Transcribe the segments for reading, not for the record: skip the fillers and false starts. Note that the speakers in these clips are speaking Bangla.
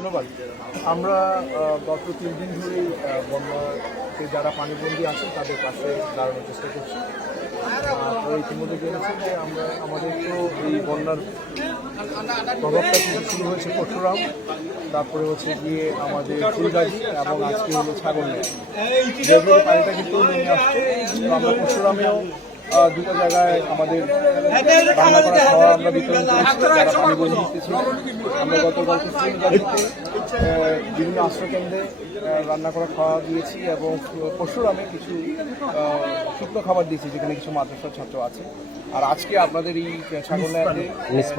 ধন্যবাদ। আমরা গত 3 দিন ধরেই বন্যাতে যারা পানিবন্দী আছেন তাদের পাশে দাঁড়ানোর চেষ্টা করছি। ইতিমধ্যে জেনেছেন যে আমাদের তো এই বন্যার প্রভাবটা কিন্তু শুরু হয়েছে পরশুরাম, তারপরে হচ্ছে গিয়ে আমাদের ফুলগাজী এবং আজকে হলো ছাগলনাইয়া। যেগুলো পানিটা কিন্তু নেমে আসছে। তো আমরা পরশুরামেও দুটো জায়গায় আমাদের রান্না করা খাওয়া আমরা বিতরণ করেছি যারা পানিবন্দী ছিল। আমরা গতকালকে ফুলগাজীতে বিভিন্ন আশ্রয়কেন্দ্রে রান্না করা খাওয়া দিয়েছি এবং পরশুরামে কিছু শুকনো খাবার দিয়েছি যেখানে কিছু মাদ্রাসার ছাত্র আছে। আর আজকে আপনাদের এই ছাগলনাইয়াতে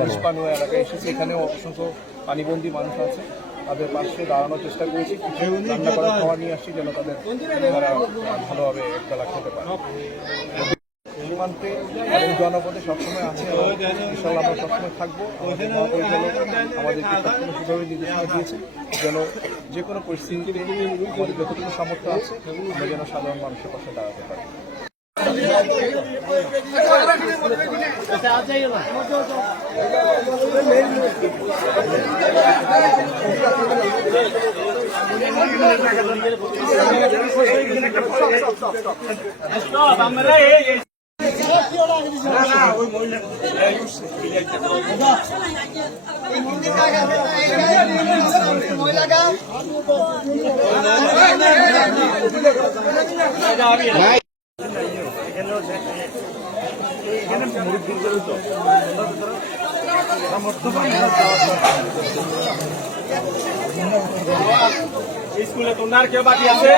নিষ্পানো এলাকায় এসেছে, এখানেও অসংখ্য পানিবন্দী মানুষ আছে, তাদের পাশে দাঁড়ানোর চেষ্টা করেছি। কিছু রান্না করা খাওয়া নিয়ে আসছি যেন তারা ভালোভাবে একবেলা খেতে পারে। সীমান্তে এবং জনপদে সবসময় আছে এবং ইনশাআল্লাহ আমরা সবসময় থাকবো। আমাদের মহাপরিচালক আমাদেরকে সবসময় সেভাবে নির্দেশনা দিয়েছে যেন যে কোনো পরিস্থিতিতে আমাদের যতটুকু সামর্থ্য আছে আমরা যেন সাধারণ মানুষের পাশে দাঁড়াতে পারি। স্কুলে তোমার কেউ বাকি আছে?